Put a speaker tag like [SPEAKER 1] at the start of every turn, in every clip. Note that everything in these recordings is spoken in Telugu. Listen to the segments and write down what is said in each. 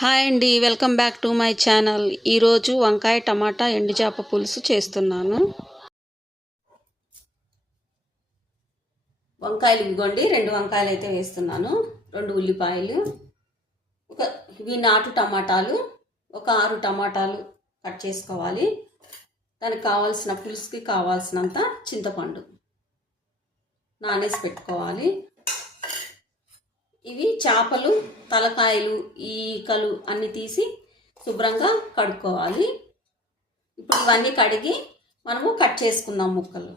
[SPEAKER 1] హాయ్ అండి welcome back to my channel. ఈరోజు వంకాయ టమాటా ఎండు చేప పులుసు చేస్తున్నాను. వంకాయలు ఇవ్వండి రెండు వంకాయలు అయితే వేస్తున్నాను. రెండు ఉల్లిపాయలు ఒక ఇవి నాటు టమాటాలు ఒక ఆరు టమాటాలు కట్ చేసుకోవాలి. దానికి కావాల్సిన పులుసుకి కావాల్సినంత చింతపండు నానేసి పెట్టుకోవాలి. ఇవి చేపలు తలకాయలు ఈకలు అన్నీ తీసి శుభ్రంగా కడుక్కోవాలి. ఇప్పుడు ఇవన్నీ కడిగి మనము కట్ చేసుకుందాం ముక్కలు.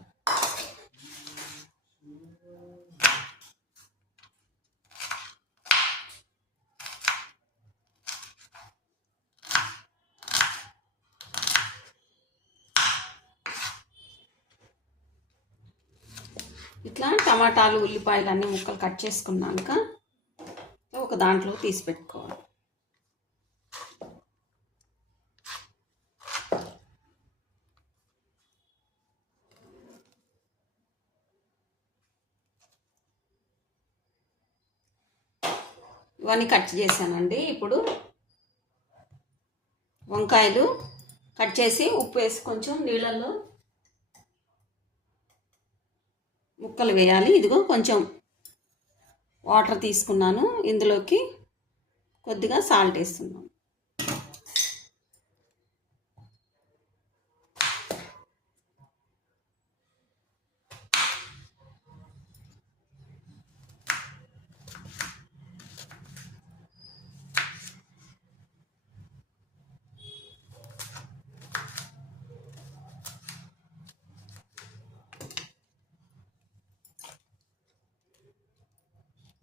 [SPEAKER 1] ఇట్లా టమాటాలు ఉల్లిపాయలు అన్ని ముక్కలు కట్ చేసుకున్నాక దాంట్లో తీసి పెట్టుకోవాలి ఇవన్నీ కట్ చేశానండి. ఇప్పుడు వంకాయలు కట్ చేసి ఉప్పు వేసి కొంచెం నీళ్ళల్లో ముక్కలు వేయాలి. ఇదిగో కొంచెం వాటర్ తీసుకున్నాను. ఇందులోకి కొద్దిగా సాల్ట్ వేస్తున్నాను.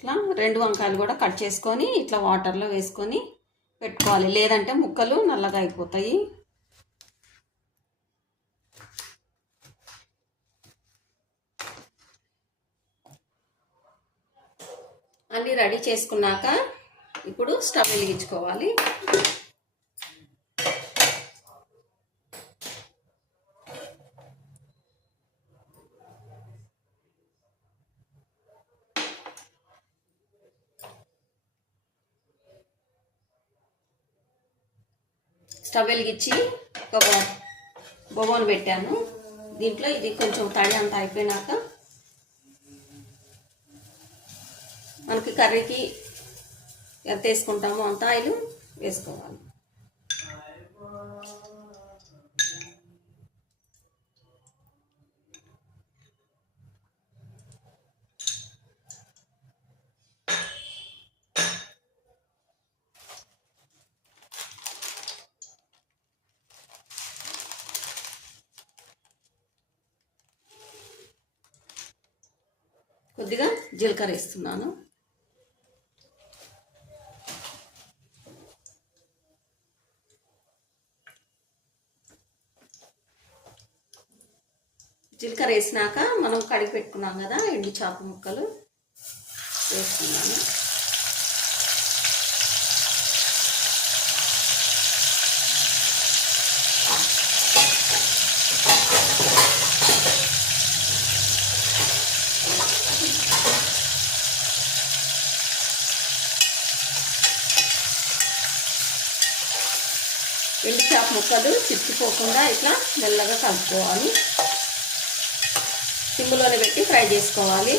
[SPEAKER 1] ఇట్లా రెండు వంకాయలు కూడా కట్ చేసుకొని ఇట్లా వాటర్లో వేసుకొని పెట్టుకోవాలి. లేదంటే ముక్కలు నల్లగా అయిపోతాయి. అన్నీ రెడీ చేసుకున్నాక ఇప్పుడు స్టవ్ వెలిగించుకోవాలి. స్టవ్ వెలిగించి ఒక బొమ్మను పెట్టాను. దీంట్లో ఇది కొంచెం తడి అంత అయిపోయినాక మనకి కర్రీకి ఎంత వేసుకుంటామో అంత ఆయిల్ వేసుకోవాలి. కొద్దిగా జీలకర్ర వేస్తున్నాను. జీలకర్ర వేసినాక మనం కడిగి పెట్టుకున్నాం కదా ఎండు చేప ముక్కలు వేస్తున్నాను. ఎండు చేప ముక్కలు చిక్కుపోకుండా ఇట్లా మెల్లగా కలుపుకోవాలి. సిమ్లోనే పెట్టి ఫ్రై చేసుకోవాలి.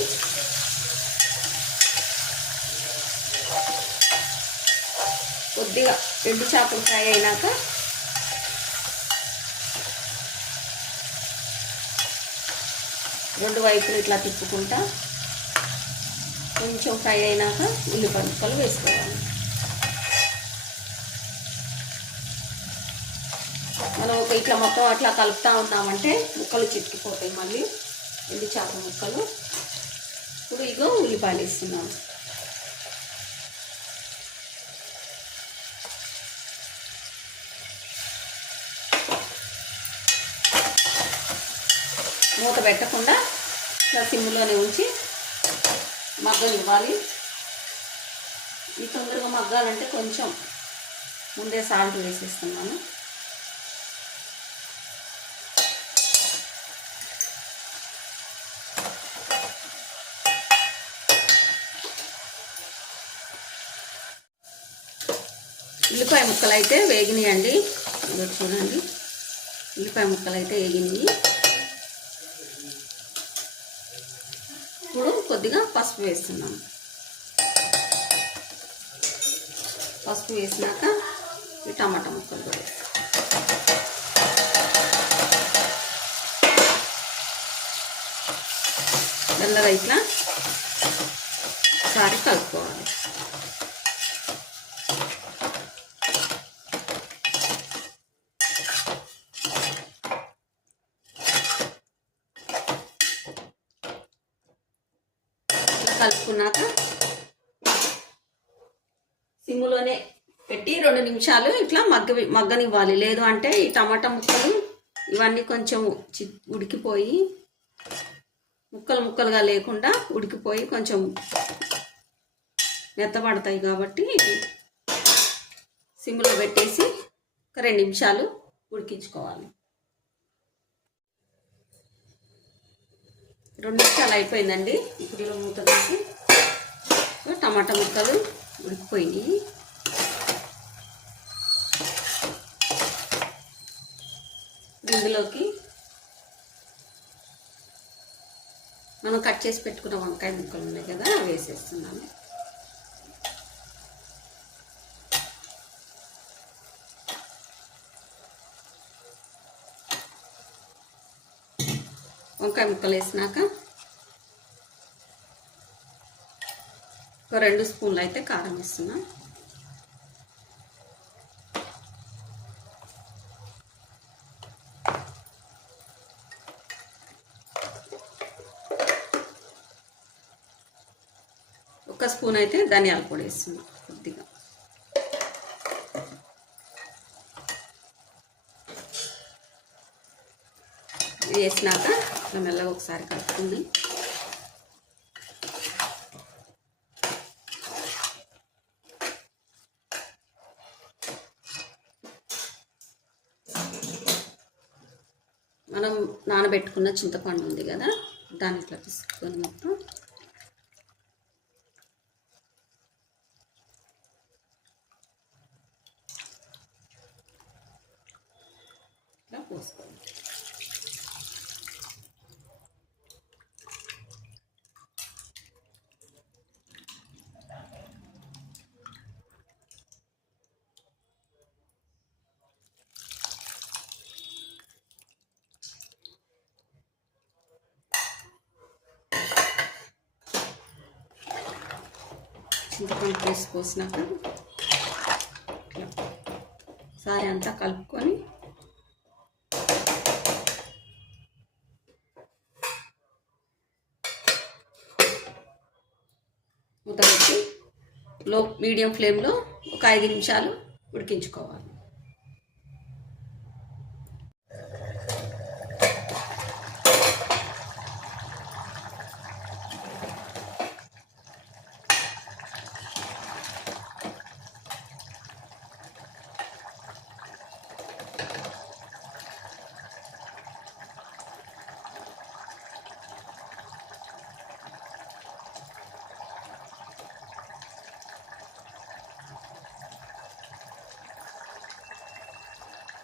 [SPEAKER 1] కొద్దిగా ఎండు చేపలు ఫ్రై అయినాక రెండు వైపులు ఇట్లా తిప్పుకుంటా. కొంచెం ఫ్రై అయినాక ఉల్లిపాయ ముక్కలు వేసుకోవాలి. మనం ఒక ఇట్లా మొత్తం అట్లా కలుపుతూ ఉన్నామంటే ముక్కలు చిక్కిపోతాయి మళ్ళీ. ఎండి చేప ముక్కలు. ఇప్పుడు ఇగో ఉల్లిపాయలు వేస్తున్నాను మూత పెట్టకుండా ఇట్లా సిమ్లోనే ఉంచి మగ్గనివ్వాలి. ఈ తొందరగా మగ్గాలంటే కొంచెం ముందే సాల్ట్ వేసేస్తున్నాను ఉల్లిపాయ ముక్కలు అయితే వేగినాయండి చూడండి. ఉల్లిపాయ ముక్కలు అయితే వేగినాయి. ఇప్పుడు కొద్దిగా పసుపు వేస్తున్నాం. పసుపు వేసినాక ఈ టమాటా ముక్కలు కూడా వేస్తాం. మెల్లగా ఇట్లా ఒకసారి కలుపుకోవాలి ఇట్లా కలుపుకున్నాక సిమ్లోనే పెట్టి రెండు నిమిషాలు ఇట్లా మగ్గ మగ్గనివ్వాలి. లేదు అంటే ఈ టమాటా ముక్కలు ఇవన్నీ కొంచెం ఉడికిపోయి ముక్కలు ముక్కలుగా లేకుండా ఉడికిపోయి కొంచెం మెత్తబడతాయి కాబట్టి సిమ్లో పెట్టేసి ఒక రెండు నిమిషాలు ఉడికించుకోవాలి. రెండు నిమిషాలు అయిపోయిందండి. ఇప్పుడు మూత తీసి టమాటా ముక్కలు ఉడికిపోయినాయి. ఇందులోకి మనం కట్ చేసి పెట్టుకున్న వంకాయ ముక్కలు ఉన్నాయి కదా అవి వంకాయ ముక్కలు వేసినాక ఒక రెండు స్పూన్లు అయితే కారం వేస్తున్నా. ఒక స్పూన్ అయితే ధనియాల పొడి వేస్తున్నాను కొద్దిగా ఇది వేసినాక ఇట్లా మెల్లగా ఒకసారి కలుపుకుంది. మనం నానబెట్టుకున్న చింతపండు ఉంది కదా దాన్ని ఇట్లా తీసుకొని మొత్తం ఇట్లా పోసుకోవాలి చింతపండు పేస్ట్ పోసినాక సారి అంతా కలుపుకొని. మూత పెట్టి లో మీడియం ఫ్లేమ్లో ఒక ఐదు నిమిషాలు ఉడికించుకోవాలి.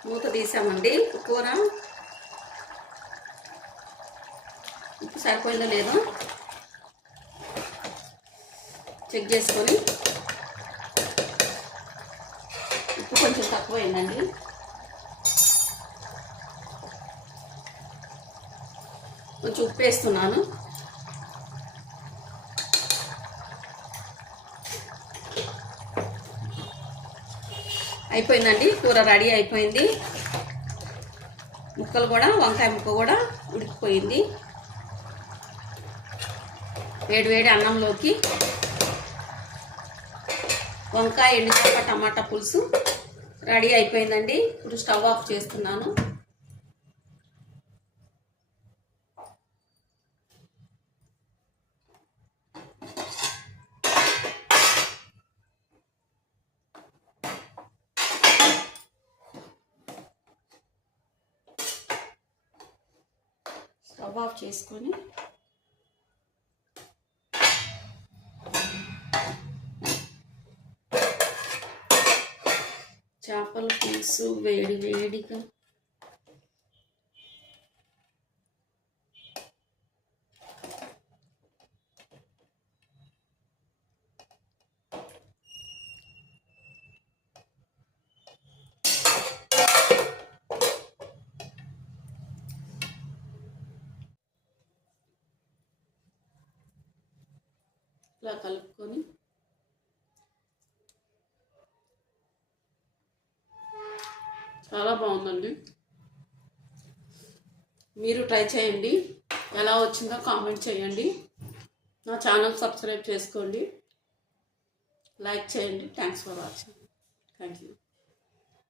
[SPEAKER 1] మూత తీసామండి. కూర. ఉప్పు సరిపోయిందో లేదో చెక్ చేసుకొని. ఉప్పు కొంచెం తక్కువైందండి. కొంచెం ఉప్పు వేస్తున్నాను. అయిపోయిందండి. కూర రెడీ అయిపోయింది. ముక్కలు కూడా వంకాయ ముక్క కూడా ఉడికిపోయింది. వేడి వేడి అన్నంలోకి వంకాయ ఎండుచేప టమాటా పులుసు రెడీ అయిపోయిందండి. ఇప్పుడు స్టవ్ ఆఫ్ చేస్తున్నాను. స్టవ్ ఆఫ్ చేసుకొని చేపల పులుసు వేడి వేడిగా ఇలా కలుపుకొని చాలా బాగుందండి. మీరు ట్రై చేయండి. ఎలా వచ్చిందో కామెంట్ చేయండి. నా ఛానల్ సబ్స్క్రైబ్ చేసుకోండి. లైక్ చేయండి. Thanks for watching. Thank you.